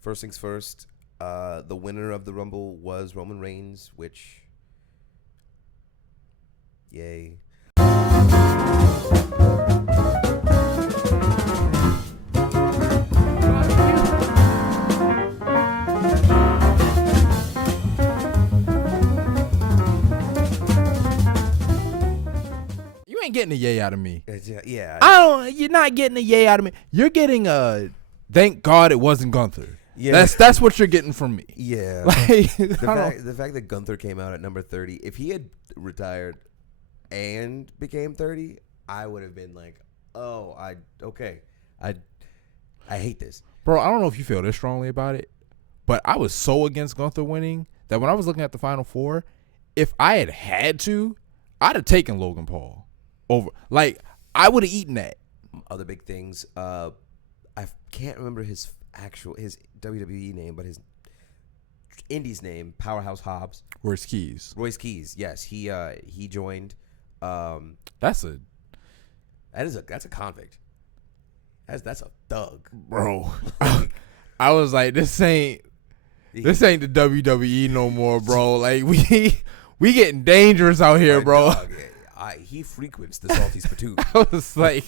First things first. The winner of the Rumble was Roman Reigns, which, yay. You ain't getting a yay out of me. Yeah. You're not getting a yay out of me. You're getting a thank God it wasn't Gunther. Yeah. That's what you're getting from me. Yeah. Like, The fact that Gunther came out at number 30, if he had retired and became 30, I would have been like, oh, okay. I hate this. Bro, I don't know if you feel this strongly about it, but I was so against Gunther winning that when I was looking at the Final Four, if I had to, I'd have taken Logan Paul over. Like, I would have eaten that. Other big things. I can't remember his WWE name, but his Indies name, Powerhouse Hobbs. Royce Keys. Royce Keys. Yes, he joined. That's a convict. That's a thug, bro. I was like, this ain't the WWE no more, bro. Like we getting dangerous out here, bro. Dog, he frequents the Salty Spittoon. I was like,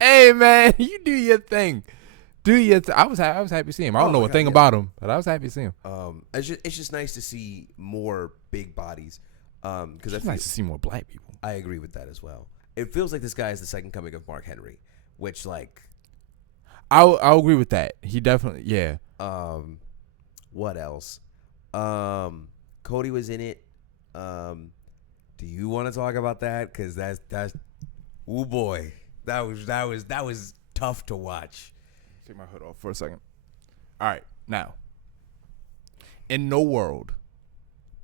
hey man, you do your thing. I was happy to see him. I don't know a thing about him, but I was happy to see him. It's just nice to see more big bodies. Because it's nice to see more black people. I agree with that as well. It feels like this guy is the second coming of Mark Henry, which like I'll agree with that. He definitely, yeah. What else? Cody was in it. Do you want to talk about that? Because that's oh boy, that was tough to watch. Take my hood off for a second. All right, now, in no world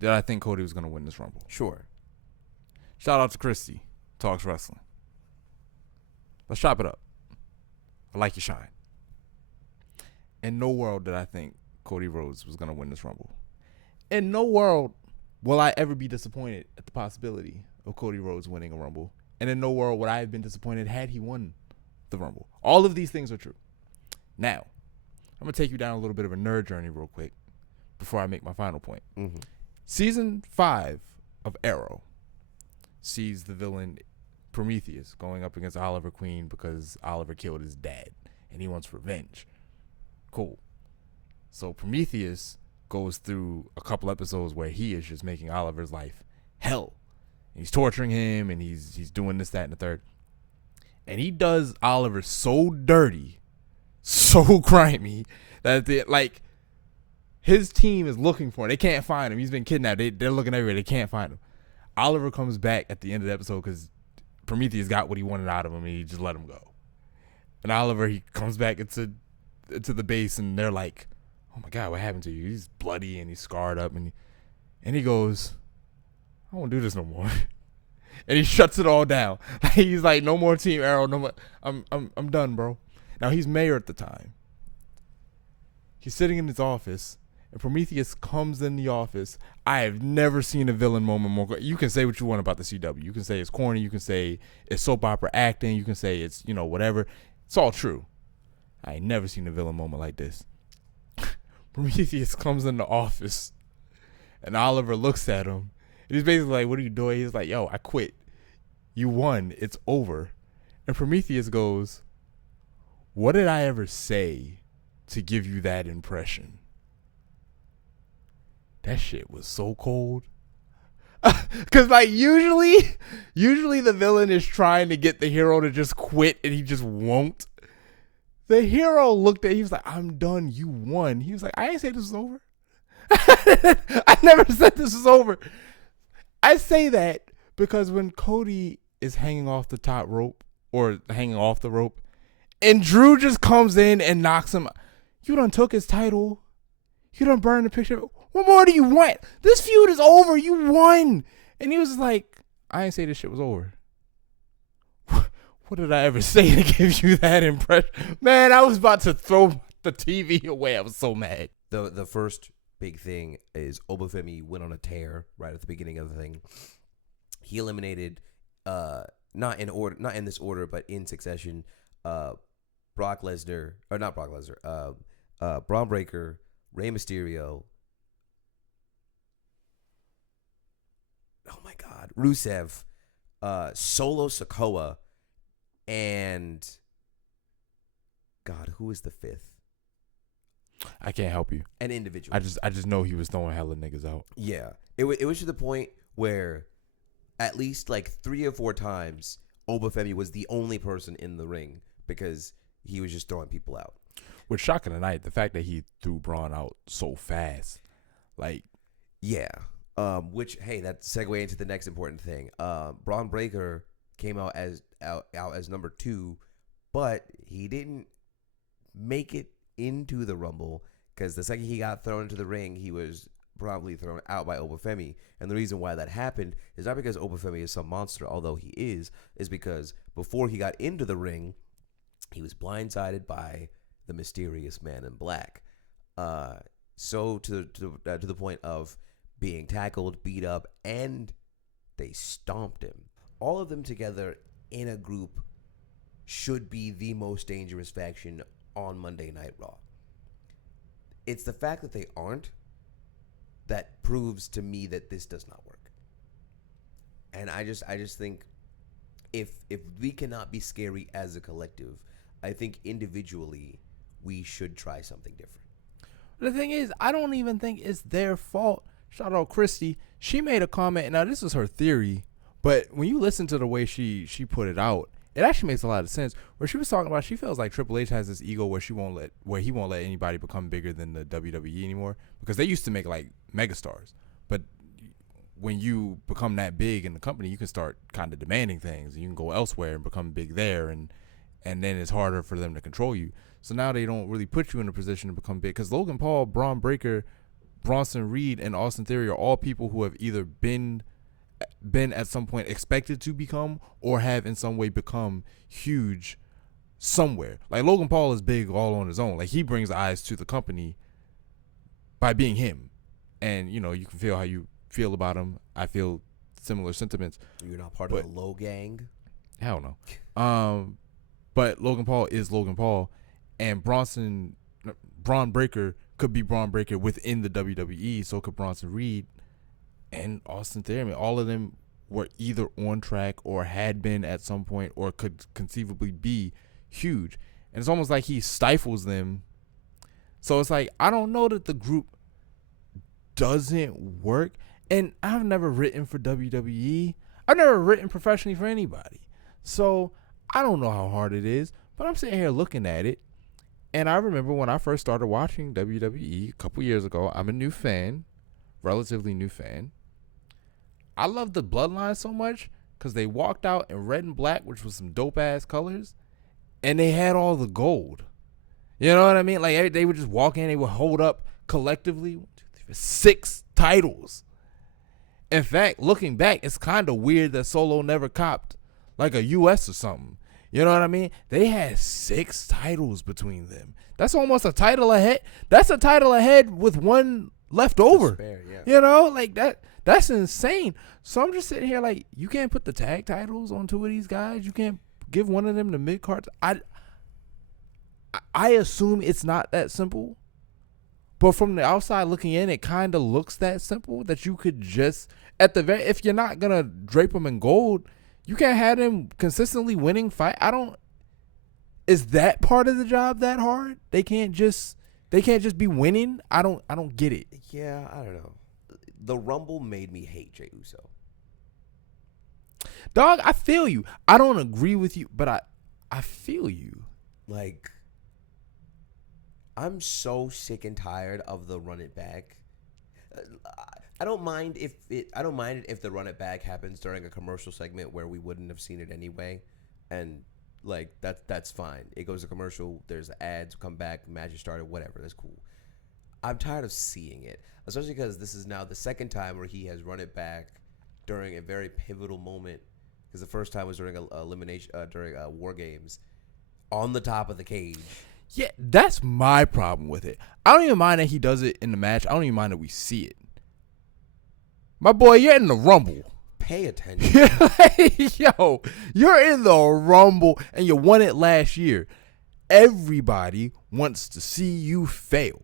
did I think Cody was going to win this Rumble. Sure. Shout out to Christy, Talks Wrestling. Let's chop it up. I like your shine. In no world did I think Cody Rhodes was going to win this Rumble. In no world will I ever be disappointed at the possibility of Cody Rhodes winning a Rumble. And in no world would I have been disappointed had he won the Rumble. All of these things are true. Now, I'm going to take you down a little bit of a nerd journey real quick before I make my final point. Mm-hmm. Season 5 of Arrow sees the villain Prometheus going up against Oliver Queen because Oliver killed his dad and he wants revenge. Cool. So Prometheus goes through a couple episodes where he is just making Oliver's life hell. He's torturing him and he's doing this, that, and the third. And he does Oliver so dirty, so grimy, that his team is looking for him. They can't find him. He's been kidnapped. They're looking everywhere. They can't find him. Oliver comes back at the end of the episode because Prometheus got what he wanted out of him and he just let him go. And Oliver, he comes back into the base and they're like, oh my God, what happened to you? He's bloody and he's scarred up and he goes, I won't do this no more. And he shuts it all down. He's like, no more Team Arrow, no more. I'm done, bro. Now he's mayor at the time. He's sitting in his office, and Prometheus comes in the office. I have never seen a villain moment more. You can say what you want about the CW. You can say it's corny. You can say it's soap opera acting. You can say it's, whatever. It's all true. I ain't never seen a villain moment like this. Prometheus comes in the office, and Oliver looks at him. And he's basically like, what are you doing? He's like, yo, I quit. You won. It's over. And Prometheus goes, what did I ever say to give you that impression? That shit was so cold. Because, usually the villain is trying to get the hero to just quit, and he just won't. The hero looked at him, he was like, I'm done. You won. He was like, I ain't say this was over. I never said this was over. I say that because when Cody is hanging off the top rope, or hanging off the rope, and Drew just comes in and knocks him. You done took his title. You done burned the picture. What more do you want? This feud is over. You won. And he was like, I ain't say this shit was over. What did I ever say to give you that impression? Man, I was about to throw the TV away. I was so mad. The first big thing is Obafemi went on a tear right at the beginning of the thing. He eliminated, not in this order, but in succession, Brock Lesnar, or not Brock Lesnar, Braun Breaker, Rey Mysterio, oh my God, Rusev, Solo Sikoa, and God, who is the fifth? I can't help you. An individual. I just know he was throwing hella niggas out. Yeah. It was to the point where at least like 3 or 4 times Obafemi was the only person in the ring because he was just throwing people out. Which shocking tonight, the fact that he threw Braun out so fast. Like, yeah. Which, hey, that segue into the next important thing. Braun Breaker came out as number 2, but he didn't make it into the Rumble because the second he got thrown into the ring, he was probably thrown out by Obafemi. And the reason why that happened is not because Obafemi is some monster, although he is because before he got into the ring, he was blindsided by the mysterious man in black. So to the point of being tackled, beat up, and they stomped him. All of them together in a group should be the most dangerous faction on Monday Night Raw. It's the fact that they aren't that proves to me that this does not work. And I just think if we cannot be scary as a collective, I think individually we should try something different. The thing is, I don't even think it's their fault. Shout out Christy. She made a comment. Now, this is her theory, but when you listen to the way she put it out, it actually makes a lot of sense. Where she was talking about, she feels like Triple H has this ego where he won't let anybody become bigger than the WWE anymore, because they used to make like megastars. But when you become that big in the company, you can start kind of demanding things. You can go elsewhere and become big there, and then it's harder for them to control you. So now they don't really put you in a position to become big, because Logan Paul, Braun Breaker, Bronson Reed, and Austin Theory are all people who have either been at some point expected to become or have in some way become huge somewhere. Like Logan Paul is big all on his own. Like he brings eyes to the company by being him. And, you know, you can feel how you feel about him. I feel similar sentiments. You're not part of the Low Gang? Hell no. But Logan Paul is Logan Paul, and Braun Breaker could be Braun Breaker within the WWE. So could Bronson Reed and Austin Theory. I mean, all of them were either on track or had been at some point or could conceivably be huge. And it's almost like he stifles them. So it's like, I don't know that the group doesn't work. And I've never written for WWE. I've never written professionally for anybody. So I don't know how hard it is. But I'm sitting here looking at it. And I remember when I first started watching WWE a couple years ago, I'm a new fan, relatively new fan. I love the Bloodline so much because they walked out in red and black, which was some dope ass colors, and they had all the gold. You know what I mean? Like they would just walk in, they would hold up collectively 6 titles. In fact, looking back, it's kind of weird that Solo never copped like a US or something. You know what I mean? They had 6 titles between them. That's almost a title ahead. That's a title ahead with one left over. Spare, yeah. You know, like that's insane. So I'm just sitting here like, you can't put the tag titles on 2 of these guys. You can't give one of them the mid cards. I assume it's not that simple. But from the outside looking in, it kind of looks that simple, that you could just, if you're not going to drape them in gold, you can't have them consistently winning fight. Is that part of the job that hard? They can't just be winning. I don't get it. Yeah, I don't know. The Rumble made me hate Jey Uso. Dog, I feel you. I don't agree with you, but I feel you. Like, I'm so sick and tired of the run it back. I don't mind if the run it back happens during a commercial segment where we wouldn't have seen it anyway, and like that's fine. It goes to commercial. There's ads. Come back. Match is started. Whatever. That's cool. I'm tired of seeing it, especially because this is now the second time where he has run it back during a very pivotal moment. Because the first time was during during War Games, on the top of the cage. Yeah, that's my problem with it. I don't even mind that he does it in the match. I don't even mind that we see it. My boy, you're in the Rumble. Pay attention. Yo, you're in the Rumble and you won it last year. Everybody wants to see you fail.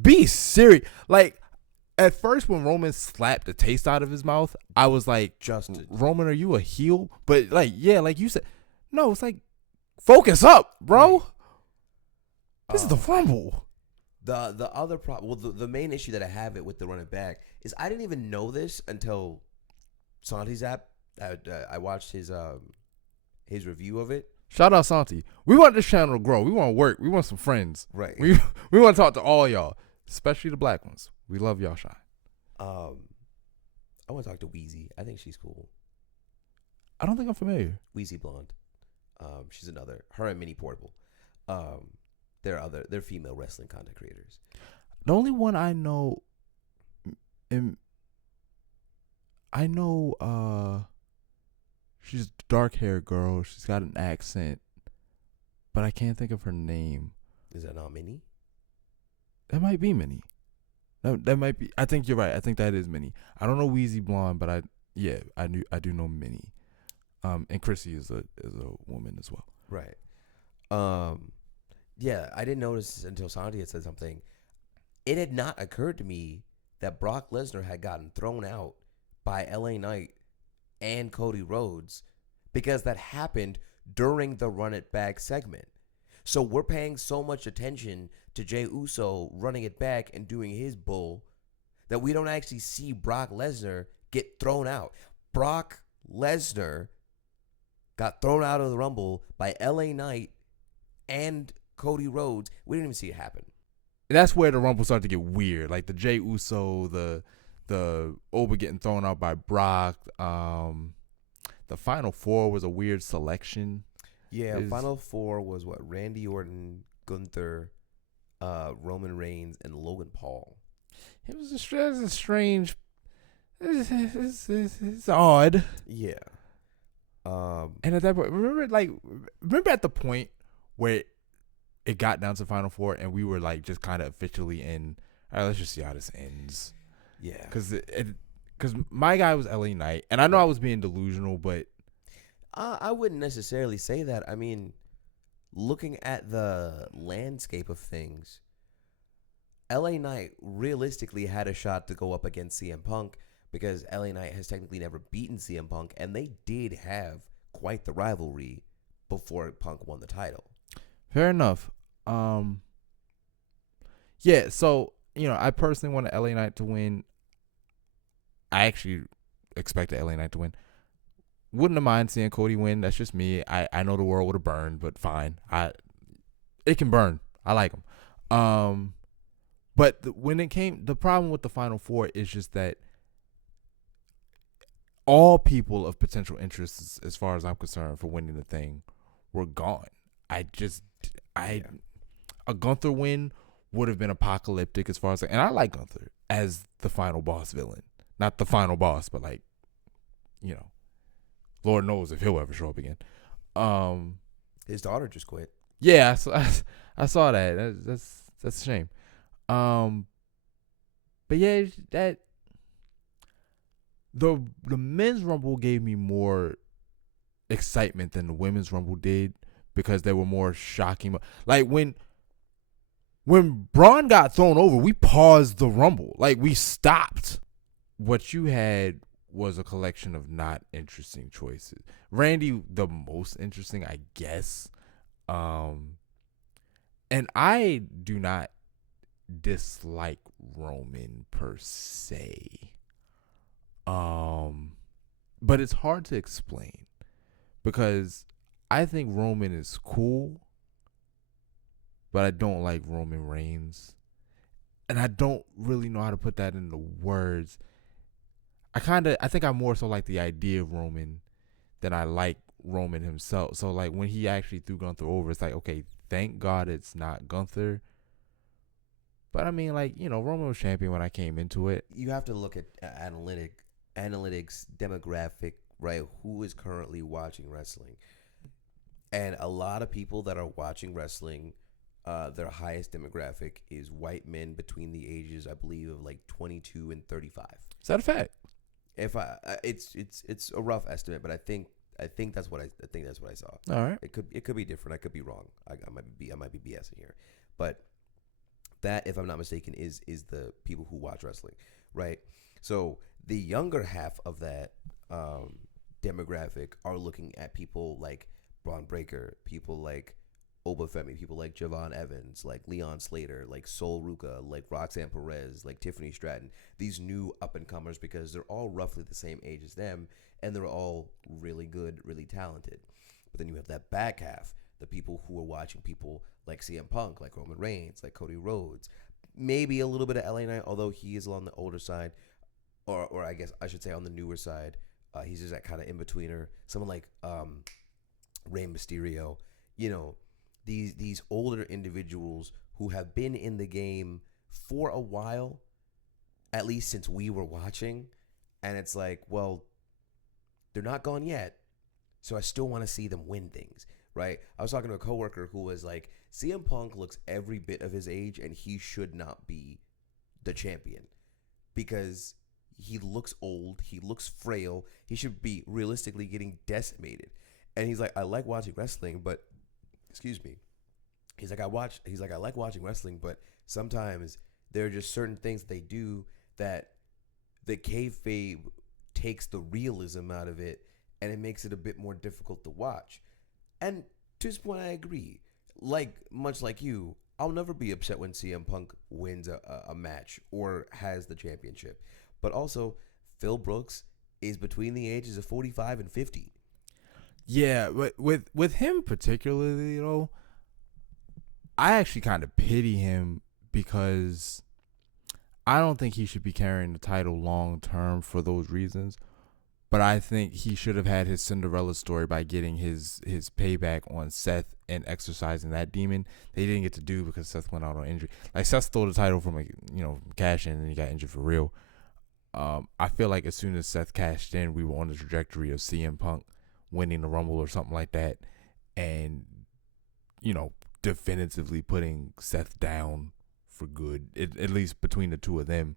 Be serious. Like, at first when Roman slapped the taste out of his mouth, I was like, Justin. Roman, are you a heel? But like, yeah, like you said, no, it's like, focus up, bro. Right. This is the Rumble. The other problem, well, the main issue that I have it with the run it back is I didn't even know this until Santi's app. I watched his review of it. Shout out Santi. We want this channel to grow. We want to work. We want some friends. Right. We want to talk to all y'all, especially the black ones. We love y'all, Shine. I want to talk to Wheezy. I think she's cool. I don't think I'm familiar. Wheezy Blonde. She's another. Her and Mini Portable. They're female wrestling content creators. The only one I know, she's a dark haired girl. She's got an accent, but I can't think of her name. Is that not Minnie? That might be Minnie. That might be. I think you're right. I think that is Minnie. I don't know Wheezy Blonde, but I do know Minnie. And Chrissy is a woman as well. Right. Yeah, I didn't notice until Santi had said something. It had not occurred to me that Brock Lesnar had gotten thrown out by LA Knight and Cody Rhodes because that happened during the Run It Back segment. So we're paying so much attention to Jey Uso running it back and doing his bull that we don't actually see Brock Lesnar get thrown out. Brock Lesnar got thrown out of the Rumble by LA Knight and Cody Rhodes. We didn't even see it happen. That's where the Rumble started to get weird. Like the Jey Uso, the Oba getting thrown out by Brock. The Final Four was a weird selection. Yeah, Final Four was what? Randy Orton, Gunther, Roman Reigns, and Logan Paul. It was a strange. It's odd. Yeah. And at that point, remember at the point where it got down to Final Four and we were like just kind of officially in. All right, let's just see how this ends. Yeah. Because my guy was LA Knight, and I know I was being delusional, but I wouldn't necessarily say that. I mean, looking at the landscape of things, LA Knight realistically had a shot to go up against CM Punk because LA Knight has technically never beaten CM Punk, and they did have quite the rivalry before Punk won the title. Fair enough. Yeah, so, I personally wanted LA Knight to win. I actually expected LA Knight to win. Wouldn't have mind seeing Cody win. That's just me. I know the world would have burned, but fine. It can burn. I like them. But the problem with the Final Four is just that all people of potential interest, as far as I'm concerned, for winning the thing, were gone. A Gunther win would have been apocalyptic as far as, and I like Gunther as the final boss villain. Not the final boss, but Lord knows if he'll ever show up again. His daughter just quit. Yeah, I saw that. That's a shame. But yeah, that the men's Rumble gave me more excitement than the women's Rumble did because they were more shocking. Like when Braun got thrown over, we paused the Rumble. Like we stopped. What you had was a collection of not interesting choices. Randy, the most interesting, I guess. And I do not dislike Roman per se. But it's hard to explain because I think Roman is cool, but I don't like Roman Reigns. And I don't really know how to put that into words. I think I more so like the idea of Roman than I like Roman himself. So like when he actually threw Gunther over, it's like, okay, thank God it's not Gunther. But I mean, Roman was champion when I came into it. You have to look at analytics, demographic, right? Who is currently watching wrestling? And a lot of people that are watching wrestling, their highest demographic is white men between the ages, I believe, of like 22 and 35. Is that a fact? It's a rough estimate, but I think that's what I saw. All right. It could be different. I could be wrong. I might be BSing here, but That, if I'm not mistaken, is the people who watch wrestling, right? So the younger half of that demographic are looking at people like Braun Breaker, people like Obafemi, people like Javon Evans, like Leon Slater, like Sol Ruka, like Roxanne Perez, like Tiffany Stratton. These new up and comers, because they're all roughly the same age as them, and they're all really good, really talented. But then you have that back half, the people who are watching people like CM Punk, like Roman Reigns, like Cody Rhodes, maybe a little bit of LA Knight, although he is on the older side, or I guess I should say on the newer side. He's just that kind of in betweener. Someone like Rey Mysterio, you know, these older individuals who have been in the game for a while, at least since we were watching, and it's like, well, they're not gone yet, so I still want to see them win things, right? I was talking to a coworker who was like, CM Punk looks every bit of his age, and he should not be the champion because he looks old, he looks frail, he should be realistically getting decimated. And he's like, I like watching wrestling, but excuse me. He's like, I like watching wrestling, but sometimes there are just certain things they do that the kayfabe takes the realism out of it, and it makes it a bit more difficult to watch. And to this point, I agree. Like, much like you, I'll never be upset when CM Punk wins a match or has the championship. But also, Phil Brooks is between the ages of 45 and 50. Yeah, but with him particularly, though, I actually kind of pity him because I don't think he should be carrying the title long term for those reasons. But I think he should have had his Cinderella story by getting his payback on Seth and exercising that demon. They didn't get to do because Seth went out on injury. Like, Seth stole the title from cash in, and he got injured for real. I feel like as soon as Seth cashed in, we were on the trajectory of CM Punk winning the Rumble or something like that, and definitively putting Seth down for good, at least between the two of them,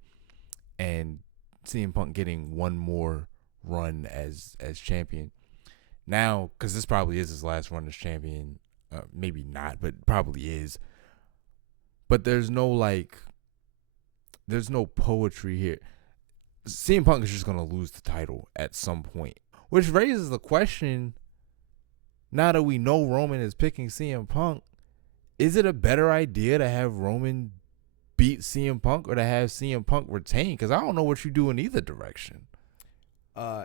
and CM Punk getting one more run as champion. Now, because this probably is his last run as champion, maybe not, but probably is. But there's no poetry here. CM Punk is just going to lose the title at some point. Which raises the question, now that we know Roman is picking CM Punk, is it a better idea to have Roman beat CM Punk or to have CM Punk retain? Because I don't know what you do in either direction.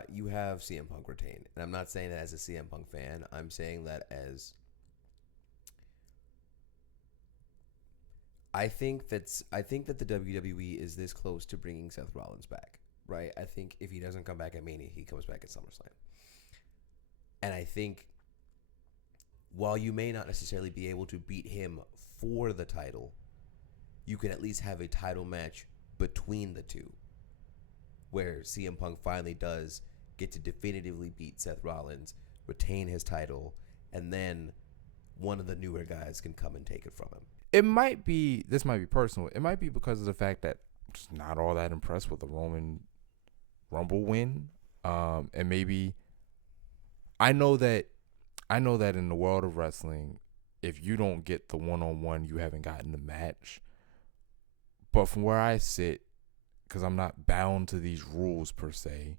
You have CM Punk retain. And I'm not saying that as a CM Punk fan. I'm saying that as... I think that the WWE is this close to bringing Seth Rollins back. Right? I think if he doesn't come back at Mania, he comes back at SummerSlam. And I think while you may not necessarily be able to beat him for the title, you can at least have a title match between the two where CM Punk finally does get to definitively beat Seth Rollins, retain his title, and then one of the newer guys can come and take it from him. This might be personal. It might be because of the fact that I'm just not all that impressed with the Roman Rumble win. And maybe I know that in the world of wrestling, if you don't get the one-on-one, you haven't gotten the match. But from where I sit, because I'm not bound to these rules per se,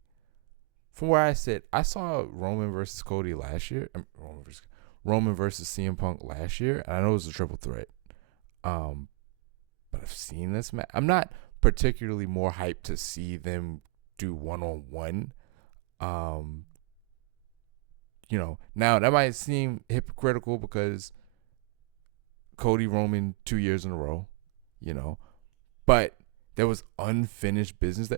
from where I sit, I saw Roman versus Cody last year. Roman versus CM Punk last year. And I know it was a triple threat. But I've seen this match. I'm not particularly more hyped to see them do one-on-one. Now that might seem hypocritical because Cody Roman 2 years in a row, but there was unfinished business.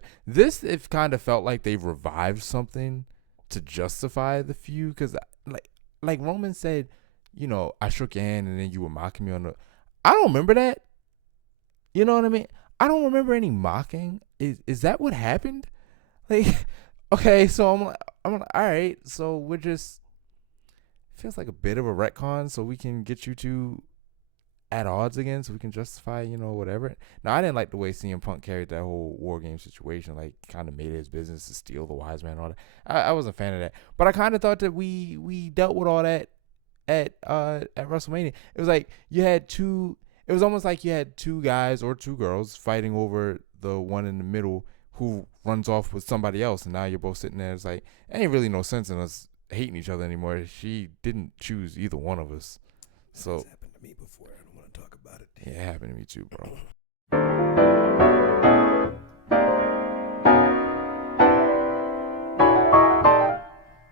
It kind of felt like they revived something to justify the feud because, like Roman said, I shook your hand and then you were mocking me on the. I don't remember that. You know what I mean? I don't remember any mocking. Is that what happened? Like, okay, so I'm like, all right. So we're just feels like a bit of a retcon, so we can get you two at odds again, so we can justify, whatever. Now, I didn't like the way CM Punk carried that whole War Game situation, like kind of made it his business to steal the Wise Man and all that. I wasn't a fan of that, but I kind of thought that we dealt with all that at WrestleMania. It was like you had two. it was almost like you had two guys or two girls fighting over the one in the middle who runs off with somebody else, and now you're both sitting there. It's like, ain't really no sense in us hating each other anymore. She didn't choose either one of us. So It's happened to me before. I don't want to talk about it. yeah, it happened to me too, bro.